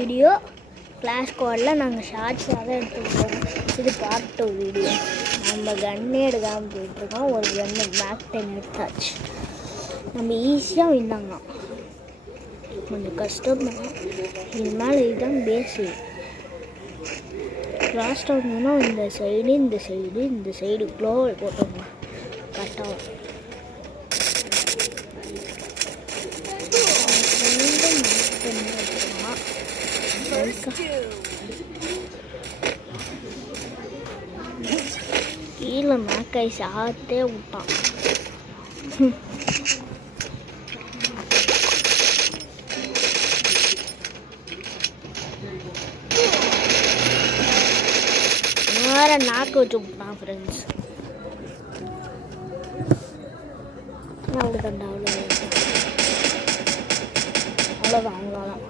Video flash கார்டில் நாங்கள் ஷார்ட்ஸாக தான் எடுத்துக்கிட்டோம். இது பார்ட் 2 வீடியோ. நம்ம கன்னே எடுக்காமல் போயிட்டுருக்கோம். ஒரு கன்னு மேக் 10 எடுத்தாச்சு. நம்ம ஈஸியாக வின்னாங்க. கொஞ்சம் கஷ்டம் தான். இது மேலே இதுதான் பேஸு. லாஸ்ட் ஆகுதுன்னா இந்த சைடு க்ளோவல் போட்டோம்னா கரெக்டாக கீழே மேக்காய் சாத்தே விட்டான். வேற நாக்கு வச்சு விட்டான் ஃப்ரெண்ட்ஸ். அவ்வளோதான்.